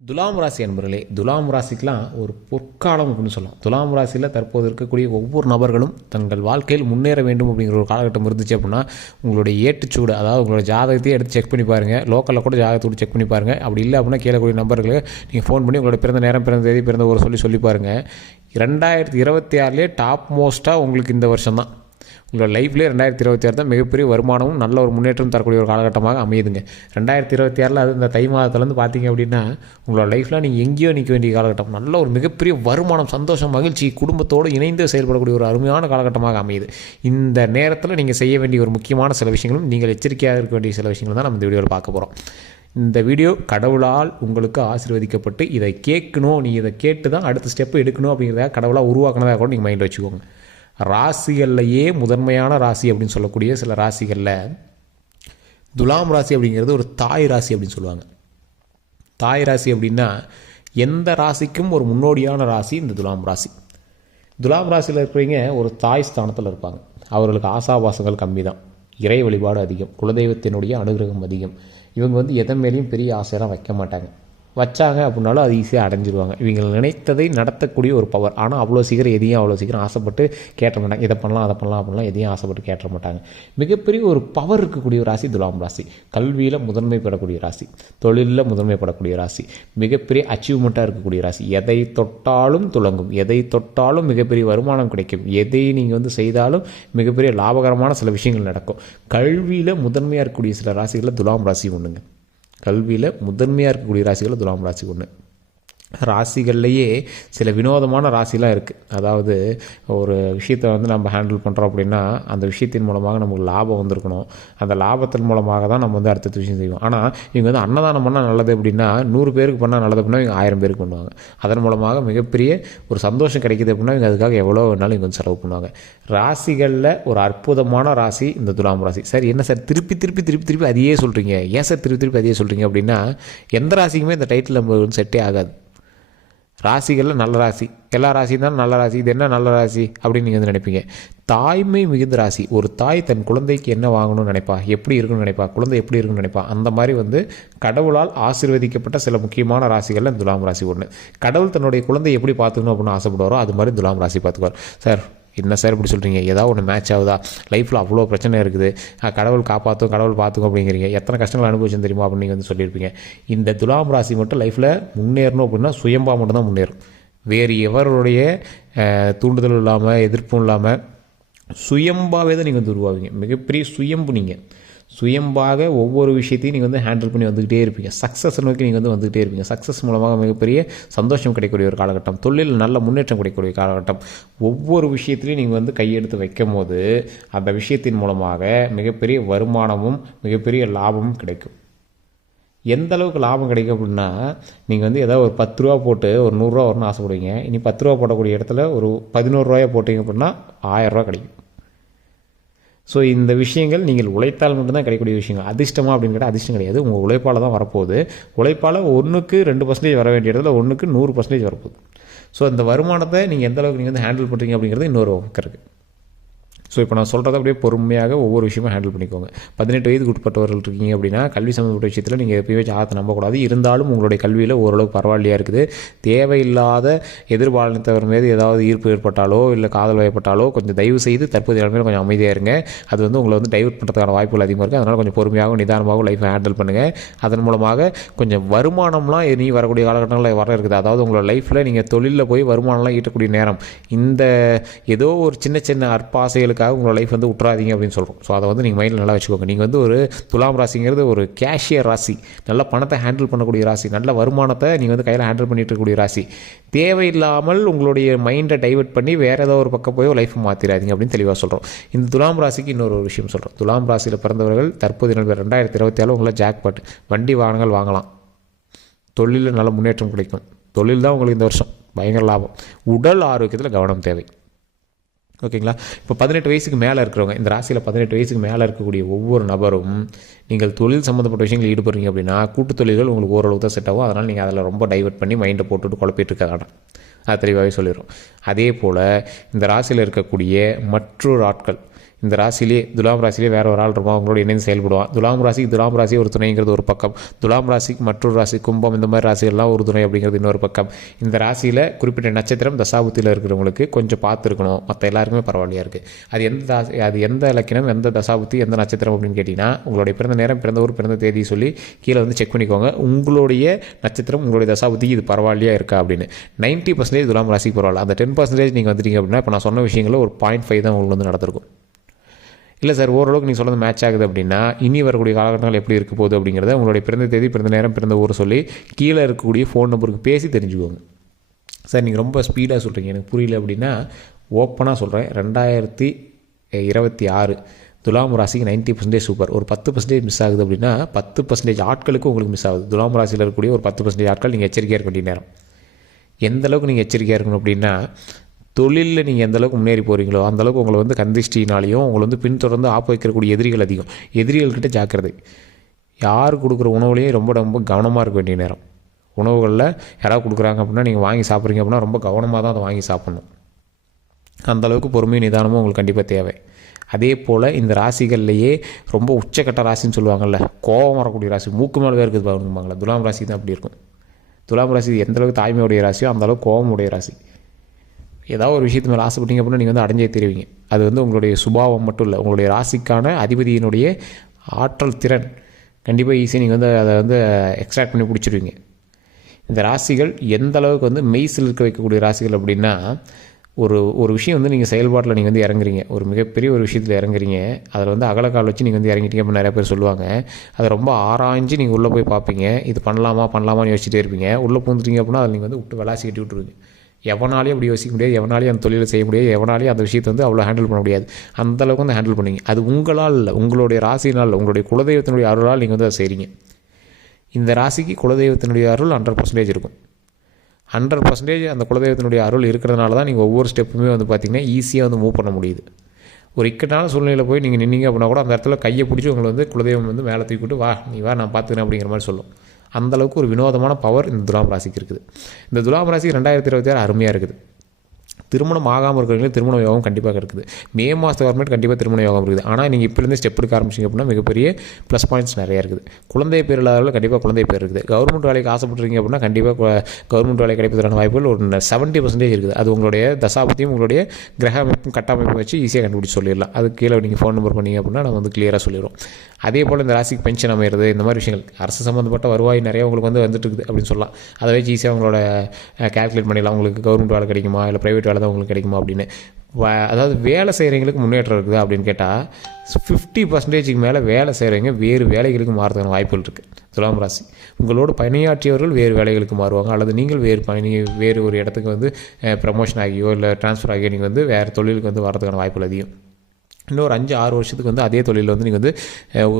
துலாம் ராசி அன்பர்களே துலாம் ராசிக்கெலாம் ஒரு பொற்காலம் அப்படின்னு சொல்லலாம். துலாம் ராசியில் தற்போது இருக்கக்கூடிய ஒவ்வொரு நபர்களும் தங்கள் வாழ்க்கையில் முன்னேற வேண்டும் அப்படிங்கிற ஒரு காலகட்டம் இருந்துச்சு அப்படின்னா உங்களுடைய ஏட்டுச்சூடு அதாவது உங்களோட ஜாதகத்தையே எடுத்து செக் பண்ணி பாருங்கள் லோக்கலில் கூட ஜாதகத்தோடு செக் பண்ணி பாருங்கள் அப்படி இல்லை அப்படின்னா கீழே கூடிய நீங்கள் ஃபோன் பண்ணி உங்களோட பிறந்த நேரம் பிறந்த தேதி பிறந்த ஒரு சொல்லி சொல்லி பாருங்கள் ரெண்டாயிரத்தி இருபத்தி ஆறுலேயே டாப் மோஸ்ட்டாக உங்களுக்கு இந்த வருஷம் தான் உங்களோட லைஃப்லேயே ரெண்டாயிரத்தி இருபத்தி ஆறு தான் மிகப்பெரிய வருமானமும் நல்ல ஒரு முன்னேற்றம் தரக்கூடிய ஒரு காலகட்டமாக அமையுதுங்க. ரெண்டாயிரத்தி இருபத்தி ஆறில் அது இந்த தை மாதத்துலேருந்து பார்த்தீங்க அப்படின்னா உங்களோட லைஃப்பில் நீங்கள் எங்கேயோ நிற்க வேண்டிய காலகட்டம் நல்ல ஒரு மிகப்பெரிய வருமானம் சந்தோஷம் மகிழ்ச்சி குடும்பத்தோடு இணைந்து செயல்படக்கூடிய ஒரு அருமையான காலகட்டமாக அமையுது. இந்த நேரத்தில் நீங்கள் செய்ய வேண்டிய ஒரு முக்கியமான சில விஷயங்களும் நீங்கள் எச்சரிக்கையாக இருக்க வேண்டிய சில விஷயங்களும் தான் நம்ம இந்த வீடியோவில் பார்க்க போகிறோம் இந்த வீடியோ கடவுளால் உங்களுக்கு ஆசீர்வதிக்கப்பட்டு இதை கேட்கணும் நீ இதை கேட்டு தான் அடுத்த ஸ்டெப் எடுக்கணும் அப்படிங்கிறத கடவுளாக உருவாக்கினதாக கூட நீங்கள் மைண்டில் வச்சுக்கோங்க. ராசிகள்லையே முதன்மையான ராசி அப்படின்னு சொல்லக்கூடிய சில ராசிகளில் துலாம் ராசி அப்படிங்கிறது ஒரு தாய் ராசி அப்படின்னு சொல்லுவாங்க. தாய் ராசி அப்படின்னா எந்த ராசிக்கும் ஒரு முன்னோடியான ராசி இந்த துலாம் ராசி. துலாம் ராசியில் இருக்கிறவங்க ஒரு தாய் ஸ்தானத்தில் இருப்பாங்க. அவர்களுக்கு ஆசாபாசங்கள் கம்மி தான் இறை வழிபாடு அதிகம். குலதெய்வத்தினுடைய அனுகிரகம் அதிகம். இவங்க வந்து எதன் மேலேயும் பெரிய ஆசையெல்லாம் வைக்க மாட்டாங்க. வச்சாங்க அப்படின்னாலும் அது ஈஸியாக அடைஞ்சிருவாங்க. இவங்க நினைத்ததை நடத்தக்கூடிய ஒரு பவர் ஆனால் அவ்வளோ சீக்கிரம் எதையும் அவ்வளோ சீக்கிரம் ஆசைப்பட்டு கேட்ட மாட்டாங்க. இதை பண்ணலாம் அதை பண்ணலாம் அப்படின்லாம் எதையும் ஆசைப்பட்டு கேட்ட மாட்டாங்க. மிகப்பெரிய ஒரு பவர் இருக்கக்கூடிய ஒரு ராசி துலாம் ராசி. கல்வியில் முதன்மை பெறக்கூடிய ராசி. தொழிலில் முதன்மைப்படக்கூடிய ராசி. மிகப்பெரிய அச்சீவ்மெண்ட்டாக இருக்கக்கூடிய ராசி. எதை தொட்டாலும் துளங்கும். எதை தொட்டாலும் மிகப்பெரிய வருமானம் கிடைக்கும். எதை நீங்கள் வந்து செய்தாலும் மிகப்பெரிய லாபகரமான சில விஷயங்கள் நடக்கும். கல்வியில் முதன்மையாக இருக்கக்கூடிய சில ராசிகளில் துலாம் ராசி ஒன்றுங்க கல்வியில் முதன்மையாக இருக்கக்கூடிய ராசிகளில் துலாம் ராசி ஒன்று ராசிகள்லையே சில வினோதமான ராசிலாம் இருக்குது அதாவது ஒரு விஷயத்தை வந்து நம்ம ஹேண்டில் பண்ணுறோம் அப்படின்னா அந்த விஷயத்தின் மூலமாக நமக்கு லாபம் வந்திருக்கணும். அந்த லாபத்தின் மூலமாக தான் நம்ம வந்து அடுத்த விஷயம் செய்வோம். ஆனால் இவங்க வந்து அன்னதானம் பண்ணால் நல்லது அப்படின்னா நூறு பேருக்கு பண்ணால் நல்லது அப்படின்னா இவங்க ஆயிரம் பேருக்கு பண்ணுவாங்க. அதன் மூலமாக மிகப்பெரிய ஒரு சந்தோஷம் கிடைக்குது அப்படின்னா இவங்க அதுக்காக எவ்வளோ வேணாலும் இவங்க வந்து செலவு பண்ணுவாங்க. ராசிகளில் ஒரு அற்புதமான ராசி இந்த துலாம் ராசி. சார் என்ன சார் திருப்பி திருப்பி திருப்பி திருப்பி அதையே சொல்கிறீங்க ஏன் சார் திருப்பி திருப்பி அதையே சொல்கிறீங்க அப்படின்னா எந்த ராசிக்குமே இந்த டைட்டில் நம்ம செட்டே ஆகாது. ராசிகளில் நல்ல ராசி. எல்லா ராசியும் தான் நல்ல ராசி. இது என்ன நல்ல ராசி அப்படின்னு நீங்கள் வந்து நினைப்பீங்க. தாய்மை மிகுந்த ராசி. ஒரு தாய் தன் குழந்தைக்கு என்ன வாங்கணும்னு நினைப்பா? எப்படி இருக்குன்னு நினைப்பா? குழந்தை எப்படி இருக்குன்னு நினைப்பா? அந்த மாதிரி வந்து கடவுளால் ஆசீர்வதிக்கப்பட்ட சில முக்கியமான ராசிகளில் துலாம் ராசி ஒன்று கடவுள் தன்னுடைய குழந்தை எப்படி பார்த்துக்கணும் அப்படின்னு ஆசைப்படுவாரோ அது மாதிரி துலாம் ராசி பார்த்துக்குவார். சார் என்ன சார் இப்படி சொல்கிறீங்க ஏதாவது ஒன்று மேட்ச் ஆகுதா? லைஃப்பில் அவ்வளோ பிரச்சனை இருக்குது. கடவுள் காப்பாற்றும் கடவுள் பார்த்துக்கும் அப்படிங்கிறீங்க. எத்தனை கஷ்டங்கள் அனுபவிச்சு தெரியுமா? அப்படின்னு வந்து சொல்லியிருப்பீங்க. இந்த துலாம் ராசி மட்டும் லைஃப்பில் முன்னேறணும் அப்படின்னா சுயம்பா மட்டும்தான் முன்னேறும். வேறு எவருடைய தூண்டுதலும் இல்லாமல் எதிர்ப்பும் இல்லாமல் சுயம்பாவே தான் நீங்கள் வந்து உருவாவீங்க. மிகப்பெரிய சுயம்பு நீங்கள் சுயம்பாக ஒவ்வொரு விஷயத்தையும் நீங்கள் வந்து ஹேண்டில் பண்ணி வந்துக்கிட்டே இருப்பீங்க. சக்ஸஸ் நோக்கி நீங்கள் வந்து வந்துகிட்டே இருப்பீங்க. சக்ஸஸ் மூலமாக மிகப்பெரிய சந்தோஷம் கிடைக்கக்கூடிய ஒரு காலகட்டம். தொழில் நல்ல முன்னேற்றம் கிடைக்கக்கூடிய காலகட்டம். ஒவ்வொரு விஷயத்துலையும் நீங்கள் வந்து கையெடுத்து வைக்கும் போது அந்த விஷயத்தின் மூலமாக மிகப்பெரிய வருமானமும் மிகப்பெரிய லாபமும் கிடைக்கும். எந்த அளவுக்கு லாபம் கிடைக்கும் அப்படின்னா நீங்கள் வந்து ஏதாவது ஒரு பத்து ரூபா போட்டு ஒரு நூறுரூவா வரணும்னு ஆசைப்படுவீங்க. இனி பத்து ரூபா போடக்கூடிய இடத்துல ஒரு பதினோரு ரூபாயை போட்டிங்க அப்படின்னா ஆயிரரூவா கிடைக்கும். ஸோ இந்த விஷயங்கள் நீங்கள் உழைத்தால் மட்டும்தான் கிடைக்கக்கூடிய விஷயங்கள். அதிர்ஷ்டமா அப்படின்னு கேட்டால் அதிர்ஷ்டம் கிடையாது. உங்கள் உழைப்பால் தான் வரப்போகுது. உழைப்பால் ஒன்றுக்கு ரெண்டு பர்சன்டேஜ் வர வேண்டிய இடத்துல ஒன்றுக்கு நூறு பர்சன்டேஜ் வரப்போகுது. ஸோ அந்த வருமானத்தை நீங்கள் எந்த அளவுக்கு நீங்கள் வந்து ஹேண்டில் பண்ணுறீங்க அப்படிங்கிறது இன்னொரு பக்கம் இருக்குது ஸோ இப்போ நான் சொல்கிறத அப்படியே பொறுமையாக ஒவ்வொரு விஷயமும் ஹேண்டில் பண்ணிக்கோங்க. பதினெட்டு வயதுக்கு உட்பட்டவர்கள் இருக்கீங்க அப்படின்னா கல்வி சம்மந்தப்பட்ட விஷயத்தில் நீங்கள் எப்பயுமே ஆத்த நம்பக்கூடாது. இருந்தாலும் உங்களுடைய கல்வியில் ஓரளவு பரவாயில்லையாக இருக்குது. தேவையில்லாத எதிர்பாலினத்தவர் மீது ஏதாவது ஈர்ப்பு ஏற்பட்டாலோ இல்லை காதல் வயப்பட்டாலோ கொஞ்சம் தயவு செய்து தற்போதைய நிலைமையில் கொஞ்சம் அமைதியாக இருங்க. அது வந்து உங்களை வந்து டைவர்ட் பண்ணுறதுக்கான வாய்ப்புகள் அதிகமாக இருக்குது அதனால் கொஞ்சம் பொறுமையாகவும் நிதானமாகவும் லைஃப்பை ஹேண்டில் பண்ணுங்கள் அதன் மூலமாக கொஞ்சம் வருமானம்லாம் இனி வரக்கூடிய காலகட்டங்களில் வர இருக்குது. அதாவது உங்களோட லைஃப்பில் நீங்கள் தொழிலில் போய் வருமானம்லாம் ஈட்டக்கூடிய நேரம். இந்த ஏதோ ஒரு சின்ன சின்ன அற்பாசைகளுக்காக உங்கள் லைஃப் வந்து விட்றாதீங்க அப்படின்னு சொல்கிறோம் ஸோ அதை வந்து நீங்கள் மைண்டில் நல்லா வச்சுக்கோங்க. நீங்கள் வந்து ஒரு துலாம் ராசிங்கிறது ஒரு கேஷியர் ராசி. நல்ல பணத்தை ஹேண்டில் பண்ணக்கூடிய ராசி. நல்ல வருமானத்தை நீங்கள் வந்து கையில் ஹேண்டில் பண்ணிட்டு இருக்கக்கூடிய ராசி. தேவையில்லாமல் உங்களுடைய மைண்டை டைவர்ட் பண்ணி வேறு ஏதோ ஒரு பக்கம் போய் லைஃப்பை மாற்றிடாதீங்க அப்படின்னு தெளிவாக சொல்கிறோம் இந்த துலாம் ராசிக்கு இன்னொரு ஒரு விஷயம் சொல்கிறோம் துலாம் ராசியில் பிறந்தவர்கள் தற்போது நிலவரம் ரெண்டாயிரத்தி இருபத்தி ஏழு உங்களை ஜாக்பாட் வண்டி வாகனங்கள் வாங்கலாம். தொழிலில் நல்ல முன்னேற்றம் கிடைக்கும். தொழில் தான் உங்களுக்கு இந்த வருஷம். பயங்கர லாபம். உடல் ஆரோக்கியத்தில் கவனம் தேவை. ஓகேங்களா? இப்போ பதினெட்டு வயசுக்கு மேலே இருக்கிறவங்க இந்த ராசியில் பதினெட்டு வயசுக்கு மேலே இருக்கக்கூடிய ஒவ்வொரு நபரும் நீங்கள் தொழில் சம்மந்தப்பட்ட விஷயங்கள் ஈடுபடுறீங்க அப்படின்னா கூட்டு தொழில்கள் உங்களுக்கு ஓரளவு தான் செட் ஆகும். அதனால் நீங்கள் அதில் ரொம்ப டைவர்ட் பண்ணி மைண்டை போட்டுட்டு குழப்பிட்டு இருக்க அது தெளிவாகவே சொல்லிடும் அதே போல் இந்த ராசியில் இருக்கக்கூடிய மற்றொரு ஆட்கள் இந்த ராசிலே துலாம் ராசிலேயே வேறு ஒரு ஆள் இருக்கும் அவங்களோட இணைந்து செயல்படுவான். துலாம் ராசிக்கு துலாம் ராசி ஒரு துணைங்கிறது ஒரு பக்கம். துலாம் ராசிக்கு மற்றொரு ராசி கும்பம் இந்த மாதிரி ராசிகள்லாம் ஒரு துணை அப்படிங்கிறது இன்னொரு பக்கம். இந்த ராசியில் குறிப்பிட்ட நட்சத்திரம் தசாபுத்தியில் இருக்கிறவங்களுக்கு கொஞ்சம் பார்த்துருக்கணும். மற்ற எல்லாருக்குமே பரவாயில்லையா இருக்குது அது எந்த ராசி அது எந்த இலக்கணம் எந்த தசாபுத்தி எந்த நட்சத்திரம் அப்படின்னு கேட்டிங்கன்னா உங்களுடைய பிறந்த நேரம் பிறந்த ஊர் பிறந்த தேதி சொல்லி கீழே வந்து செக் பண்ணிக்கோங்க. உங்களுடைய நட்சத்திரம் உங்களுடைய தசாபுத்திக்கு இது பரவாயில்லையா இருக்கா அப்படின்னு. நைன்ட்டி பர்சன்டேஜ் துலாம் ராசிக்கு பரவாயில்ல. அந்த டென் பர்சன்டேஜ் நீங்கள் வந்துட்டீங்க அப்படின்னா இப்போ நான் சொன்ன விஷயங்களில் ஒரு பாயிண்ட் ஃபைவ் தான் உங்களுக்கு வந்து நடந்திருக்கும். இல்லை சார் ஓரளவுக்கு நீங்கள் சொல்கிறது மேட்ச் ஆகுது அப்படின்னா இனி வரக்கூடிய காலகட்டங்கள் எப்படி இருக்க போகுது அப்படிங்கிறத உங்களுடைய பிறந்த தேதி பிறந்த நேரம் பிறந்த ஊர் சொல்லி கீழே இருக்கக்கூடிய ஃபோன் நம்பருக்கு பேசி தெரிஞ்சுக்கோங்க. சார் நீங்கள் ரொம்ப ஸ்பீடாக சொல்கிறீங்க எனக்கு புரியல அப்படின்னா ஓப்பனாக சொல்கிறேன் ரெண்டாயிரத்தி இருபத்தி ஆறு. துலாம் ராசிக்கு நைன்ட்டி பர்சன்டேஜ் சூப்பர் ஒரு பத்து பர்சன்டேஜ் மிஸ் ஆகுது அப்படின்னா பத்து பர்சன்டேஜ் ஆட்களுக்கு உங்களுக்கு மிஸ் ஆகுது. துலாம் ராசியில் இருக்கக்கூடிய ஒரு பத்து பர்சன்டேஜ் ஆட்கள் நீங்கள் எச்சரிக்கையாக இருக்க வேண்டிய நேரம். எந்த அளவுக்கு நீங்கள் எச்சரிக்கையாக இருக்கணும் அப்படின்னா தொழிலில் நீங்கள் எந்தளவுக்கு முன்னேறி போகிறீங்களோ அந்த அளவுக்கு உங்களை வந்து கந்திஷ்டினாலையும் உங்களை வந்து பின்தொடர்ந்து ஆப்பு வைக்கக்கூடிய எதிரிகள் அதிகம். எதிரிகள்கிட்ட ஜாக்கிரதை. யார் கொடுக்குற உணவுலேயும் ரொம்ப ரொம்ப கவனமாக இருக்க வேண்டிய நேரம். உணவுகளில் யாராவது கொடுக்குறாங்க அப்படின்னா நீங்கள் வாங்கி சாப்பிட்றீங்க அப்படின்னா ரொம்ப கவனமாக தான் அதை வாங்கி சாப்பிட்ணும். அந்த அளவுக்கு பொறுமையும் நிதானமும் உங்களுக்கு கண்டிப்பாக தேவை. அதே போல் இந்த ராசிகள்லையே ரொம்ப உச்சக்கட்ட ராசின்னு சொல்லுவாங்கள்ல கோபம் வரக்கூடிய ராசி மூக்கு மேலே இருக்குது பாருங்கம்பாங்களே துலாம் ராசி தான் அப்படி இருக்கும். துலாம் ராசி எந்த அளவுக்கு தாய்மையுடைய ராசியோ அந்த அளவுக்கு கோபமுடைய ராசி. ஏதாவது ஒரு விஷயத்து மேலே ஆசைப்பட்டீங்க அப்படின்னா நீங்கள் வந்து அடைஞ்சே தெரிவிங்க. அது வந்து உங்களுடைய சுபாவம் மட்டும் இல்லை உங்களுடைய ராசிக்கான அதிபதியினுடைய ஆற்றல் திறன். கண்டிப்பாக ஈஸியாக நீங்கள் வந்து அதை வந்து எக்ஸ்ட்ராக்ட் பண்ணி பிடிச்சிருவீங்க. இந்த ராசிகள் எந்த அளவுக்கு வந்து மெய்சில் இருக்க வைக்கக்கூடிய ராசிகள் அப்படின்னா ஒரு ஒரு விஷயம் வந்து நீங்கள் செயல்பாட்டில் நீங்கள் வந்து இறங்குறீங்க. ஒரு மிகப்பெரிய ஒரு விஷயத்தில் இறங்குறீங்க. அதில் வந்து அகலக்கால் வச்சு நீங்கள் வந்து இறங்கிட்டீங்க அப்படின்னு நிறைய பேர் சொல்லுவாங்க. அதை ரொம்ப ஆராய்ஞ்சு நீங்கள் உள்ளே போய் பார்ப்பீங்க. இது பண்ணலாமா பண்ணலாமான்னு யோசிச்சுட்டே இருப்பீங்க. உள்ளே பூந்துட்டீங்க அப்படின்னா அதை நீங்கள் வந்து விட்டு விளாசி கட்டி விட்டுருவீங்க. எவனாலையும் அப்படி யோசிக்க முடியாது எவனாலையும் அந்த தொழிலை செய்ய முடியாது எவனாலையும் அந்த விஷயத்தை வந்து அவ்வளோ ஹேண்டில் பண்ண முடியாது. அந்த அளவுக்கு வந்து ஹேண்டில் பண்ணீங்க. அது உங்களால் இல்லை உங்களுடைய ராசினால் உங்களுடைய குலதெய்வத்தினுடைய அருளால் நீங்கள் வந்து அதை செய்கிறீங்க இந்த ராசிக்கு குலதெய்வத்தினுடைய அருள் ஹண்ட்ரட் பர்சன்டேஜ் இருக்கும். ஹண்ட்ரட் பர்சன்டேஜ் அந்த குலதெய்வத்தினுடைய அருள் இருக்கிறதுனால தான் நீங்கள் ஒவ்வொரு ஸ்டெப்புமே வந்து பார்த்திங்கன்னா ஈஸியாக வந்து மூவ் பண்ண முடியுது. ஒரு இக்கட்டான சூழ்நிலையில் போய் நீங்கள் நின்னீங்க அப்படின்னா கூட அந்த இடத்துல கையை பிடிச்சி உங்களை வந்து குலதெய்வம் வந்து மேலே தூக்கிட்டு வா நீ வா நான் பார்த்துக்கிறேன் அப்படிங்கிற மாதிரி சொல்லும். அந்தளவுக்கு ஒரு வினோதமான பவர் இந்த துலாம் ராசிக்கு இருக்குது. இந்த துலாம் ராசி ரெண்டாயிரத்தி இருபத்தி ஆறு அருமையாக இருக்குது. திருமணம் ஆகாமல் இருக்கிறவங்களுக்கு திருமண யோகம் கண்டிப்பாக இருக்குது. மே மாதத்து வரமேட்டு கண்டிப்பாக திருமண யோகம் இருக்குது. ஆனால் நீங்கள் இப்போலேருந்து ஸ்டெப் எடுக்க ஆரம்பிச்சிங்க அப்படின்னா மிகப்பெரிய ப்ளஸ் பாயிண்ட்ஸ் நிறையா இருக்குது. குழந்தை பேர் இல்லாதவர்கள் கண்டிப்பாக குழந்தை பேர் இருக்குது. கவர்மெண்ட் வேலைக்கு ஆசைப்பட்டுருக்கீங்க அப்படின்னா கண்டிப்பாக கவர்மெண்ட் வேலை கிடைப்பதற்கான வாய்ப்புகள் ஒரு செவன்ட்டி பர்சன்டேஜ் இருக்குது. அது உங்களுடைய தசாபத்தியும் உங்களுடைய கிரக அமைப்பும் கட்டமைப்பும் வச்சு ஈஸியாக கண்டுபிடிச்சி சொல்லிடலாம். அது கீழே நீங்கள் ஃபோன் நம்பர் பண்ணிங்க அப்படின்னா நம்ம வந்து கிளியராக சொல்லிடுவோம் அதே போல் இந்த ராசிக்கு பென்ஷன் அமையிறது இந்த மாதிரி விஷயங்கள். அரசு சம்மந்தப்பட்ட வருவாய் நிறைய உங்களுக்கு வந்து வந்துட்டு இருக்குது அப்படின்னு சொல்லலாம். அதை வச்சு ஈஸியாக உங்களோட கேல்குலேட் பண்ணிடலாம். உங்களுக்கு கவர்மெண்ட் வேலை கிடைக்குமா? இல்லை ப்ரைவேட் வேலை தான் உங்களுக்கு கிடைக்குமா அப்படின்னு. அதாவது வேலை செய்கிறவங்களுக்கு முன்னேற்றம் இருக்குதா அப்படின்னு கேட்டால் ஃபிஃப்டி பர்சன்டேஜுக்கு மேலே வேலை செய்கிறவங்க வேறு வேலைகளுக்கு மாறுறதுக்கான வாய்ப்புகள் இருக்குது துலாம் ராசி. உங்களோட பணியாற்றியவர்கள் வேறு வேலைகளுக்கு மாறுவாங்க. அல்லது நீங்கள் வேறு பணி வேறு ஒரு இடத்துக்கு வந்து ப்ரமோஷன் ஆகியோ இல்லை ட்ரான்ஸ்ஃபர் ஆகியோ நீங்கள் வந்து வேறு தொழிலுக்கு வந்து வரதுக்கான வாய்ப்புகள் அதிகம். இன்னொரு அஞ்சு ஆறு வருஷத்துக்கு வந்து அதே தொழிலில் வந்து நீங்கள் வந்து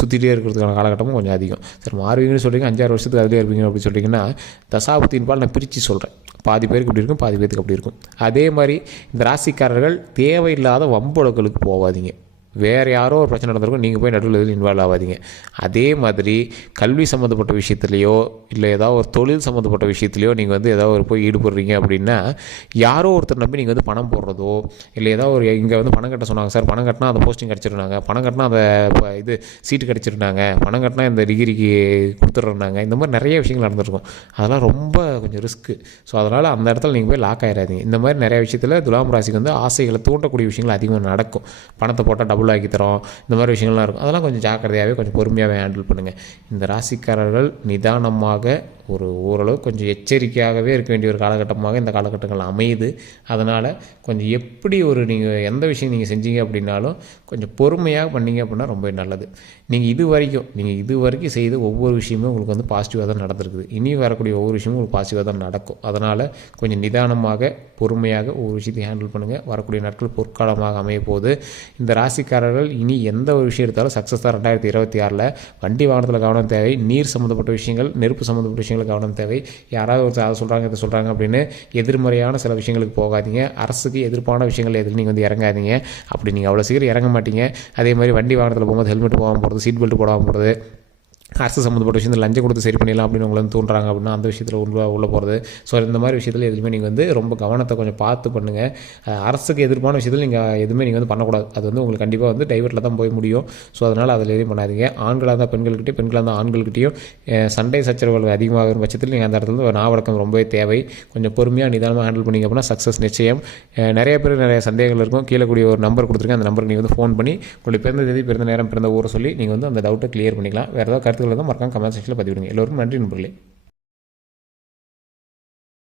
சுற்றிட்டே இருக்கிறதுக்கான காலகட்டமும் கொஞ்சம் அதிகம். சரி மாறுவீங்கன்னு சொல்கிறீங்க அஞ்சாறு வருஷத்துக்கு அதிலே இருப்பீங்க அப்படின்னு சொல்லிட்டிங்கன்னா தசாபத்தின் பால் நான் பிரித்து சொல்கிறேன் பாதி பேருக்கு இப்படி இருக்கும் பாதி பேருக்கு அப்படி இருக்கும். அதே மாதிரி இந்த ராசிக்காரர்கள் தேவையில்லாத வம்புழக்களுக்கு போகாதீங்க. வேறு யாரோ ஒரு பிரச்சனை நடந்திருக்கும் நீங்கள் போய் நடுவில் இதில் இன்வால்வ் ஆகாதீங்க. அதே மாதிரி கல்வி சம்மந்தப்பட்ட விஷயத்துலையோ இல்லை ஏதாவது ஒரு தொழில் சம்மந்தப்பட்ட விஷயத்துலையோ நீங்கள் வந்து ஏதாவது ஒரு போய் ஈடுபடுறீங்க அப்படின்னா யாரோ ஒருத்தர் நம்பி நீங்கள் வந்து பணம் போடுறதோ இல்லை ஏதாவது ஒரு இங்கே வந்து பணம் கட்ட சொன்னாங்க சார் பணம் கட்டினா அந்த போஸ்டிங் கிடச்சிருந்தாங்க பணம் கட்டினா அந்த இது சீட்டு கிடச்சிருந்தாங்க பணம் கட்டினா இந்த டிகிரிக்கு கொடுத்துட்றாங்க இந்த மாதிரி நிறைய விஷயங்கள் நடந்திருக்கும். அதெல்லாம் ரொம்ப கொஞ்சம் ரிஸ்க்கு ஸோ அதனால் அந்த இடத்துல நீங்கள் போய் லாக் ஆகிடாதீங்க இந்த மாதிரி நிறைய விஷயத்தில் துலாம் ராசிக்கு வந்து ஆசைகளை தூண்டக்கூடிய விஷயங்கள் அதிகமாக நடக்கும். பணத்தை போட்டால் டபுள் ஆக்கி தரோம். இந்த மாதிரி விஷயங்கள்லாம் இருக்கும். அதெல்லாம் கொஞ்சம் ஜாக்கிரதையாகவே கொஞ்சம் பொறுமையாகவே ஹேண்டில் பண்ணுங்கள் இந்த ராசிக்காரர்கள் நிதானமாக ஒரு ஓரளவு கொஞ்சம் எச்சரிக்கையாகவே இருக்க வேண்டிய ஒரு காலகட்டமாக இந்த காலகட்டங்கள் அமையுது. அதனால் கொஞ்சம் எப்படி ஒரு நீங்கள் எந்த விஷயம் நீங்கள் செஞ்சீங்க அப்படின்னாலும் கொஞ்சம் பொறுமையாக பண்ணீங்க அப்படின்னா ரொம்ப நல்லது. நீங்கள் இது வரைக்கும் நீங்கள் இது வரைக்கும் செய்த ஒவ்வொரு விஷயமும் உங்களுக்கு வந்து பாசிட்டிவாக தான் நடந்திருக்குது. இனி வரக்கூடிய ஒவ்வொரு விஷயமும் உங்களுக்கு பாசிட்டிவாக தான் நடக்கும். அதனால் கொஞ்சம் நிதானமாக பொறுமையாக ஒவ்வொரு விஷயத்தையும் ஹேண்டில் பண்ணுங்கள் வரக்கூடிய நாட்கள் பொற்காலமாக அமைய போது இந்த ராசிக்காரர்கள் இனி எந்த ஒரு விஷயம் எடுத்தாலும் சக்ஸஸ் தான் ரெண்டாயிரத்தி இருபத்தி ஆறில். வண்டி வாகனத்தில் கவனம் தேவை நீர் சம்மந்தப்பட்ட விஷயங்கள் நெருப்பு சம்மந்தப்பட்ட விஷயங்கள் கவனம் தேவை. யாராவது ஒருத்தர் அதை சொல்கிறாங்க இதை சொல்கிறாங்க அப்படின்னு எதிர்மறையான சில விஷயங்களுக்கு போகாதீங்க. அரசுக்கு எதிர்ப்பான விஷயங்கள் எதில் நீங்கள் வந்து இறங்காதீங்க. அப்படி நீங்கள் அவ்வளோ சீக்கிரம் இறங்க மாட்டீங்க. அதே மாதிரி வண்டி வாகனத்தில் போகும்போது ஹெல்மெட் போகாமல் போகிறது சீட் பெல்ட் போடாமல் போகிறது அரசு சம்மந்தப்பட்ட விஷயத்தில் லஞ்சம் கொடுத்து சரி பண்ணிடலாம் அப்படின்னு உங்களை வந்து தூண்டுறாங்க அப்படின்னா அந்த விஷயத்தில் உள்ள உள்ளே போகிறது ஸோ இந்த மாதிரி விஷயத்தில் எதுவுமே நீங்கள் வந்து ரொம்ப கவனத்தை கொஞ்சம் பார்த்து பண்ணுங்கள் அரசுக்கு எதிர்ப்பான விஷயத்தில் நீங்கள் எதுவுமே நீங்கள் வந்து பண்ணக்கூடாது. அது வந்து உங்களுக்கு கண்டிப்பாக வந்து டைவர்ட்டில் தான் போய் முடியும். ஸோ அதனால் அதில் எதுவும் பண்ணாதீங்க. ஆண்களாக இருந்தால் பெண்கள்கிட்டயும் பெண்களாக இருந்தால் ஆண்கள்கிட்டையும் சண்டை சச்சரவுகள் அதிகமாகிற பட்சத்தில் நீங்கள் அந்த இடத்துல இருந்து நாவடக்கம் ரொம்பவே தேவை. கொஞ்சம் பொறுமையாக நிதானமாக ஹேண்டில் பண்ணிங்க அப்படின்னா சக்ஸஸ் நிச்சயம். நிறைய பேர் நிறைய சந்தேகங்கள் இருக்கும். கீழே கூடிய ஒரு நம்பர் கொடுத்துருக்கேன். அந்த நம்பருக்கு நீங்கள் வந்து ஃபோன் பண்ணி உங்களுக்கு பிறந்த தேதி பிறந்த நேரம் பிறந்த ஊரை சொல்லி நீங்கள் வந்து அந்த டவுட்டை கிளியர் பண்ணிக்கலாம். வேறு ஏதாவது கருத்துக்களை தான் மறக்காம கமெண்ட் செக்ஷனில் பதிவிடுங்க. எல்லோருக்கும் நன்றி நண்பர்களே.